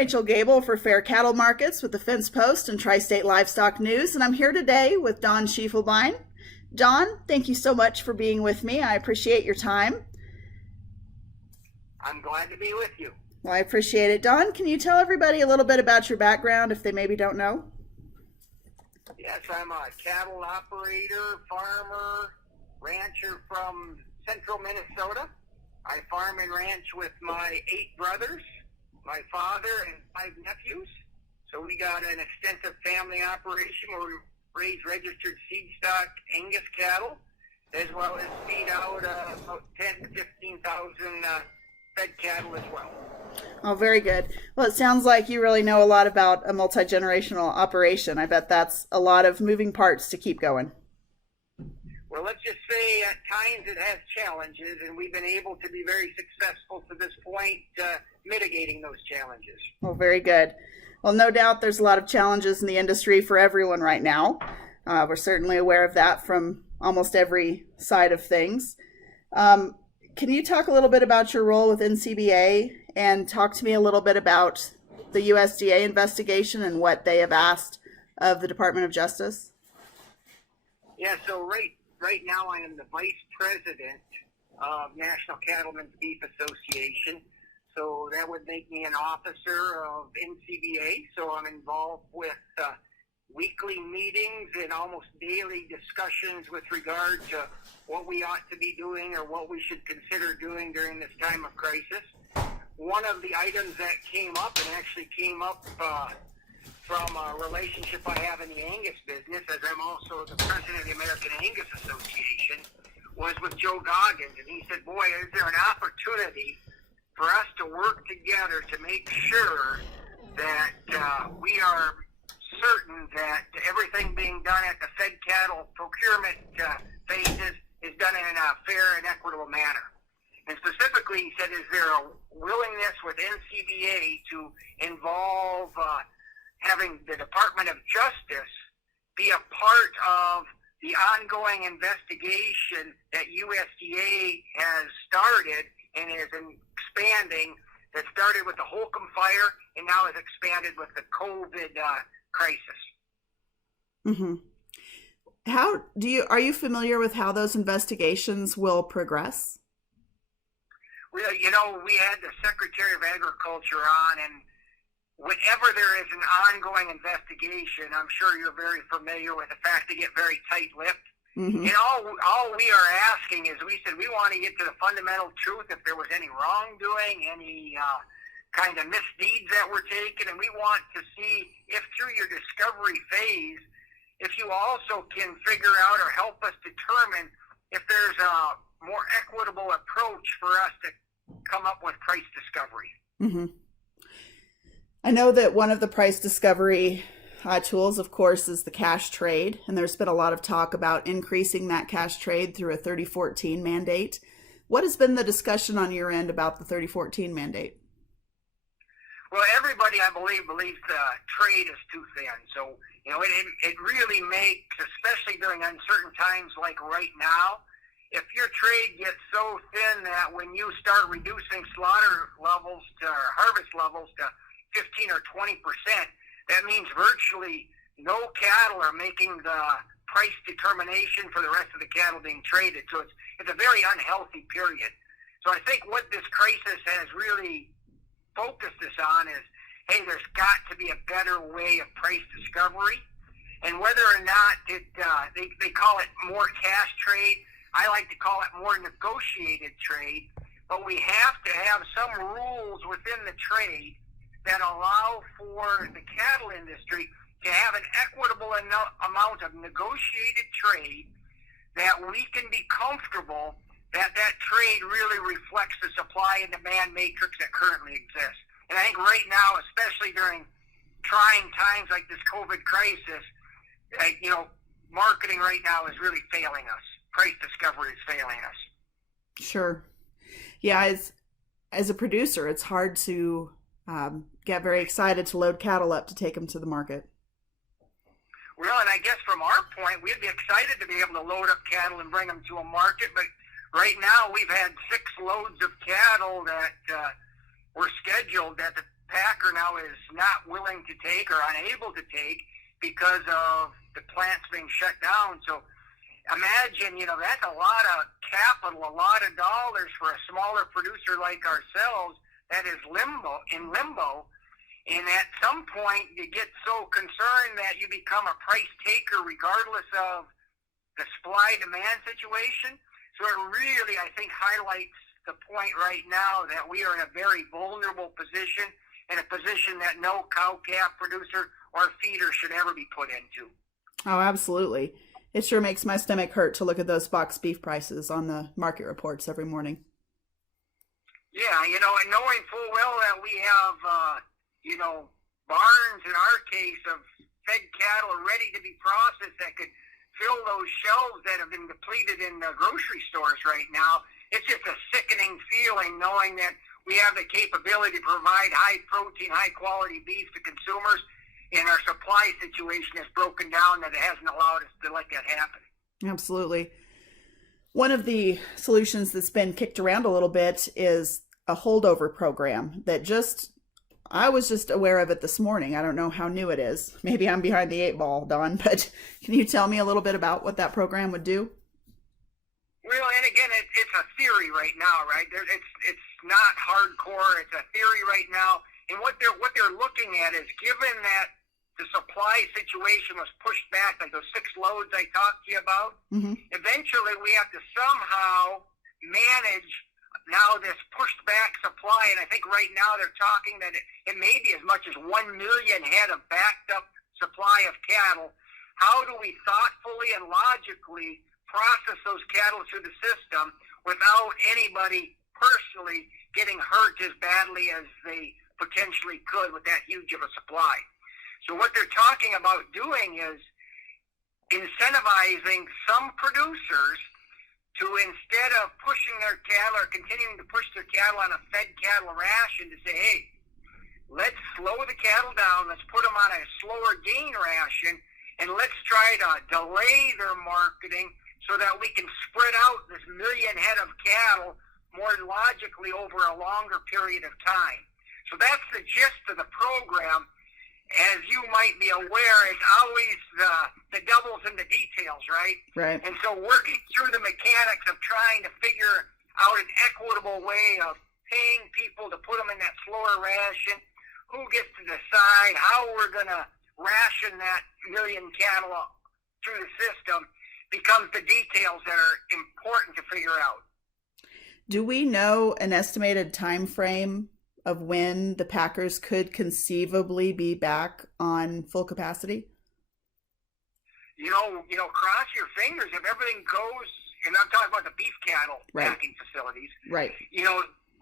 Rachel Gable for Fair Cattle Markets with the Fence Post and Tri-State Livestock News, and I'm here today with Don Schiefelbein. Don, thank you so much for being with me. I appreciate your time. I'm glad to be with you. Well, I appreciate it. Don, can you tell everybody a little bit about your background if they maybe don't know? Yes, I'm a cattle operator, farmer, rancher from central Minnesota. I farm and ranch with my 8 brothers, my father, and 5 nephews. So we got an extensive family operation where we raise registered seed stock Angus cattle, as well as feed out about 10 to 15,000 fed cattle as well. Oh, very good. Well, it sounds like you really know a lot about a multi-generational operation. I bet that's a lot of moving parts to keep going. Well, let's just say at times it has challenges, and we've been able to be very successful to this point, mitigating those challenges. Well, very good. Well, no doubt there's a lot of challenges in the industry for everyone right now. We're certainly aware of that from almost every side of things. Can you talk a little bit about your role with NCBA and talk to me a little bit about the USDA investigation and what they have asked of the Department of Justice? Yeah, so right now I am the Vice President of National Cattlemens Beef Association. So that would make me an officer of NCBA. So I'm involved with weekly meetings and almost daily discussions with regard to what we ought to be doing or what we should consider doing during this time of crisis. One of the items that came up, and actually came up from a relationship I have in the Angus business, as I'm also the president of the American Angus Association, was with Joe Goggins. And he said, boy, is there an opportunity for us to work together to make sure that we are certain that everything being done at the fed cattle procurement phases is done in a fair and equitable manner. And specifically, he said, is there a willingness with NCBA to involve having the Department of Justice be a part of the ongoing investigation that USDA has started and is expanding, that started with the Holcomb fire and now is expanded with the COVID crisis. Mm-hmm. Are you familiar with how those investigations will progress? Well, we had the Secretary of Agriculture on, and whenever there is an ongoing investigation, I'm sure you're very familiar with the fact they get very tight-lipped. Mm-hmm. And all we are asking is, we said we want to get to the fundamental truth, if there was any wrongdoing, any kind of misdeeds that were taken, and we want to see if through your discovery phase, if you also can figure out or help us determine if there's a more equitable approach for us to come up with price discovery. Mm-hmm. I know that one of the price discovery tools, of course, is the cash trade, and there's been a lot of talk about increasing that cash trade through a 3014 mandate. What has been the discussion on your end about the 3014 mandate? Well, everybody, I believe, believes the trade is too thin. So, it really makes, especially during uncertain times like right now, if your trade gets so thin that when you start reducing slaughter levels or harvest levels to 15 or 20%, that means virtually no cattle are making the price determination for the rest of the cattle being traded. So it's a very unhealthy period. So I think what this crisis has really focused us on is, hey, there's got to be a better way of price discovery. And whether or not they call it more cash trade, I like to call it more negotiated trade, but we have to have some rules within the trade that allow for the cattle industry to have an equitable amount of negotiated trade, that we can be comfortable that trade really reflects the supply and demand matrix that currently exists. And I think right now, especially during trying times like this COVID crisis, marketing right now is really failing us. Price discovery is failing us. Sure. Yeah, as a producer, it's hard to get very excited to load cattle up to take them to the market. Well, and I guess from our point, we'd be excited to be able to load up cattle and bring them to a market, but right now we've had 6 loads of cattle that were scheduled that packer now is not willing to take or unable to take because of the plants being shut down. So imagine, that's a lot of capital, a lot of dollars for a smaller producer like ourselves that is in limbo. And at some point, you get so concerned that you become a price taker regardless of the supply-demand situation. So it really, I think, highlights the point right now that we are in a very vulnerable position, and a position that no cow-calf producer or feeder should ever be put into. Oh, absolutely. It sure makes my stomach hurt to look at those boxed beef prices on the market reports every morning. Yeah, and knowing full well that we have, barns in our case of fed cattle ready to be processed that could fill those shelves that have been depleted in the grocery stores right now. It's just a sickening feeling knowing that we have the capability to provide high protein, high quality beef to consumers, and our supply situation is broken down that it hasn't allowed us to let that happen. Absolutely. One of the solutions that's been kicked around a little bit is a holdover program that I was just aware of it this morning. I don't know how new it is. Maybe I'm behind the 8 ball, Don, but can you tell me a little bit about what that program would do? Well, and again, it's a theory right now, right? It's not hardcore. It's a theory right now. And what they're looking at is, given that the supply situation was pushed back, like those 6 loads I talked to you about, eventually we have to somehow manage now this pushed back supply. And I think right now they're talking that it may be as much as 1 million head of backed up supply of cattle. How do we thoughtfully and logically process those cattle through the system without anybody personally getting hurt as badly as they potentially could with that huge of a supply? So what they're talking about doing is incentivizing some producers to, instead of pushing their cattle or continuing to push their cattle on a fed cattle ration, to say, hey, let's slow the cattle down, let's put them on a slower gain ration, and let's try to delay their marketing so that we can spread out this 1 million head of cattle more logically over a longer period of time. So that's the gist of the program. As you might be aware, it's always the devil's in the details, right? Right. And so working through the mechanics of trying to figure out an equitable way of paying people to put them in that slower ration, who gets to decide how we're going to ration that 1 million cattle through the system, becomes the details that are important to figure out. Do we know an estimated time frame of when the packers could conceivably be back on full capacity? Cross your fingers if everything goes, and I'm talking about the beef cattle packing facilities. Right.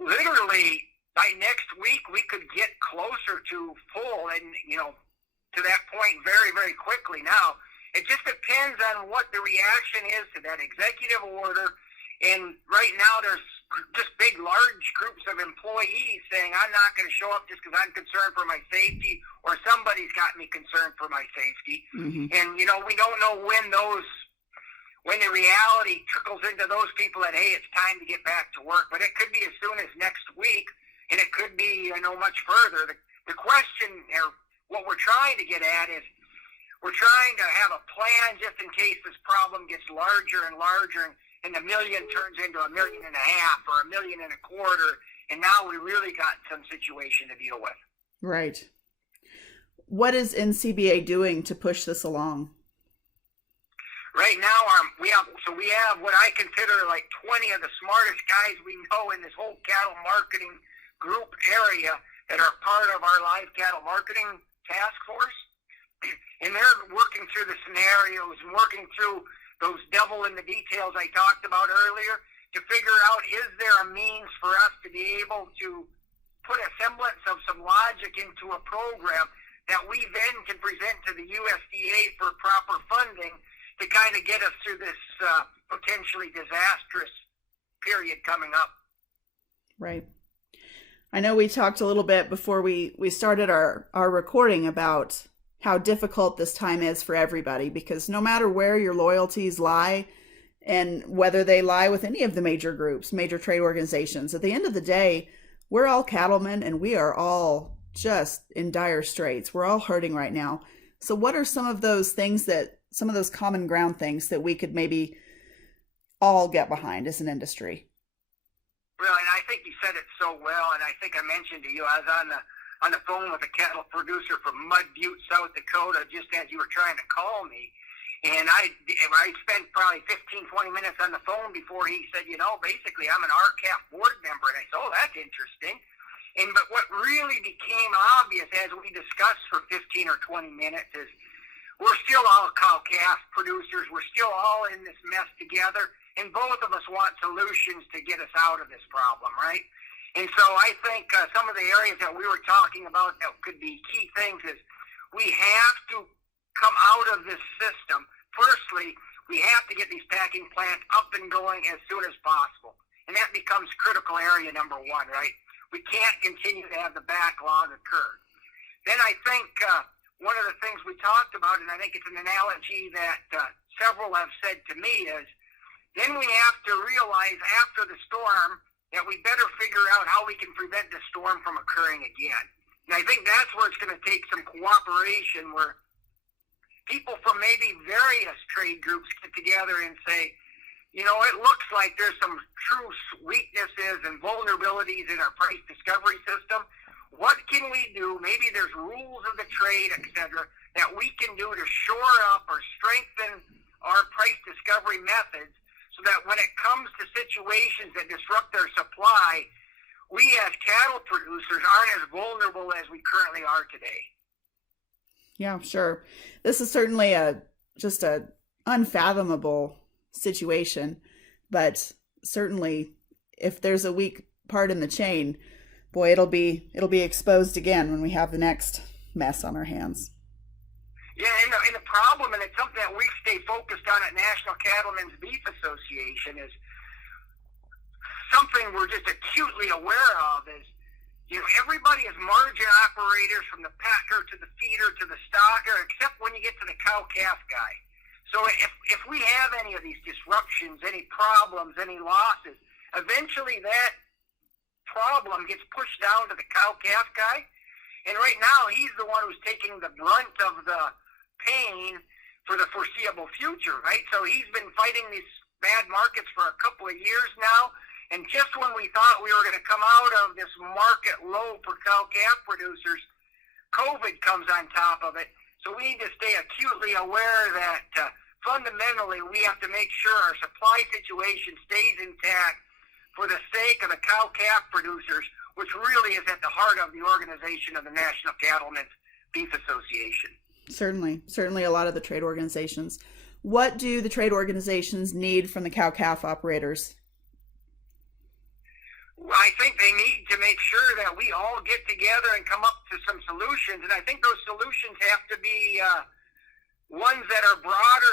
Literally by next week we could get closer to full, and to that point very, very quickly. Now, it just depends on what the reaction is to that executive order. And right now there's just big, large groups of employees saying, I'm not going to show up just because I'm concerned for my safety, or somebody's got me concerned for my safety. And, we don't know when the reality trickles into those people that, hey, it's time to get back to work. But it could be as soon as next week, and it could be, much further. The question, or what we're trying to get at, is we're trying to have a plan just in case this problem gets larger and larger, and the 1 million turns into 1.5 million or 1.25 million, and now we really got some situation to deal with. Right. What is NCBA doing to push this along? Right now, we have what I consider like 20 of the smartest guys we know in this whole cattle marketing group area that are part of our live cattle marketing task force, and they're working through the scenarios and working through those devil in the details I talked about earlier to figure out, is there a means for us to be able to put a semblance of some logic into a program that we then can present to the USDA for proper funding to kind of get us through this potentially disastrous period coming up. Right. I know we talked a little bit before we started our recording about how difficult this time is for everybody, because no matter where your loyalties lie and whether they lie with any of the major groups, major trade organizations, at the end of the day, we're all cattlemen and we are all just in dire straits. We're all hurting right now. So what are some of those things some of those common ground things that we could maybe all get behind as an industry? Well, and I think you said it so well, and I think I mentioned to you, I was on the phone with a cattle producer from Mud Butte, South Dakota, just as you were trying to call me. And I spent probably 15, 20 minutes on the phone before he said, basically I'm an RCAF board member. And I said, oh, that's interesting. But what really became obvious as we discussed for 15 or 20 minutes is we're still all cow-calf producers. We're still all in this mess together. And both of us want solutions to get us out of this problem, right? And so I think some of the areas that we were talking about that could be key things is we have to come out of this system. Firstly, we have to get these packing plants up and going as soon as possible. And that becomes critical area number one, right? We can't continue to have the backlog occur. Then I think one of the things we talked about, and I think it's an analogy that several have said to me, is then we have to realize after the storm that we better figure out how we can prevent the storm from occurring again. And I think that's where it's going to take some cooperation, where people from maybe various trade groups get together and say, it looks like there's some true weaknesses and vulnerabilities in our price discovery system. What can we do? Maybe there's rules of the trade, et cetera, that we can do to shore up or strengthen our price discovery methods so that when it comes to situations that disrupt their supply, we as cattle producers aren't as vulnerable as we currently are today. Yeah, sure. This is certainly just a unfathomable situation, but certainly if there's a weak part in the chain, boy, it'll be exposed again when we have the next mess on our hands. Yeah, and the problem, and it's something that we stay focused on at National Cattlemens Beef Association, is something we're just acutely aware of is, everybody is margin operators from the packer to the feeder to the stocker, except when you get to the cow-calf guy. So if we have any of these disruptions, any problems, any losses, eventually that problem gets pushed down to the cow-calf guy. And right now, he's the one who's taking the brunt of the pain for the foreseeable future, right? So he's been fighting these bad markets for a couple of years now. And just when we thought we were going to come out of this market low for cow-calf producers, COVID comes on top of it. So we need to stay acutely aware that fundamentally we have to make sure our supply situation stays intact for the sake of the cow-calf producers, which really is at the heart of the organization of the National Cattlemen's Beef Association. Certainly a lot of the trade organizations. What do the trade organizations need from the cow-calf operators? I think they need to make sure that we all get together and come up to some solutions, and I think those solutions have to be ones that are broader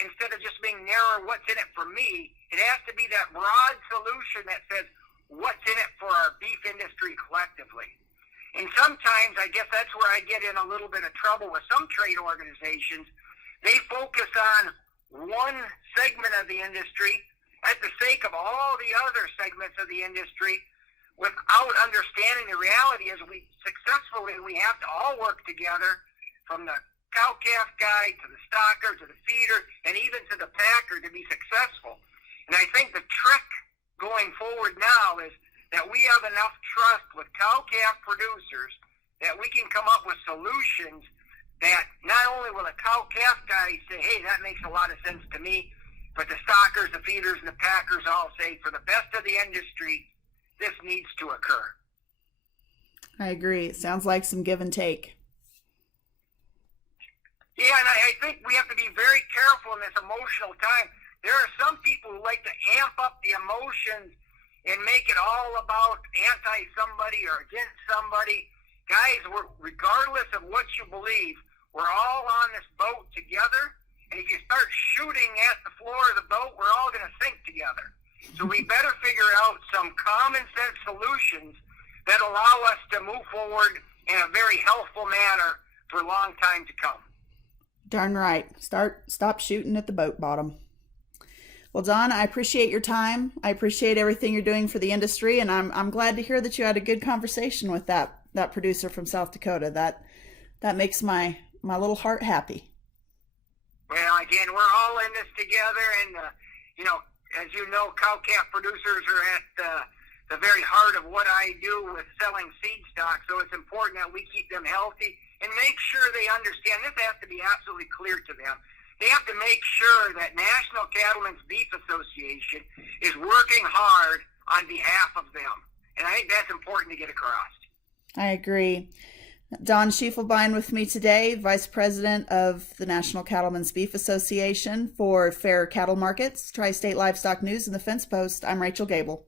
instead of just being narrow, what's in it for me. It has to be that broad solution that says, what's in it for our beef industry collectively. And sometimes, I guess that's where I get in a little bit of trouble with some trade organizations. They focus on one segment of the industry at the sake of all the other segments of the industry without understanding the reality is we have to all work together, from the cow-calf guy to the stocker to the feeder and even to the packer, to be successful. And I think the trick going forward now is that we have enough trust with cow-calf producers that we can come up with solutions that not only will the cow-calf guy say, hey, that makes a lot of sense to me, but the stockers, the feeders, and the packers all say, for the best of the industry, this needs to occur. I agree. It sounds like some give and take. Yeah, and I think we have to be very careful in this emotional time. There are some people who like to amp up the emotions and make it all about anti-somebody or against somebody. Guys, regardless of what you believe, we're all on this boat together. And if you start shooting at the floor of the boat, we're all going to sink together. So we better figure out some common sense solutions that allow us to move forward in a very healthful manner for a long time to come. Darn right. Stop shooting at the boat bottom. Well, Don, I appreciate your time. I appreciate everything you're doing for the industry, and I'm glad to hear that you had a good conversation with that that producer from South Dakota. That makes my little heart happy. Well, again, we're all in this together, and as you know, cow-calf producers are at the very heart of what I do with selling seed stock. So it's important that we keep them healthy and make sure they understand. This has to be absolutely clear to them. They have to make sure that National Cattlemens Beef Association is working hard on behalf of them, and I think that's important to get across. I agree. Don Schiefelbein with me today, Vice President of the National Cattlemens Beef Association for Fair Cattle Markets, Tri-State Livestock News, and the Fence Post. I'm Rachel Gable.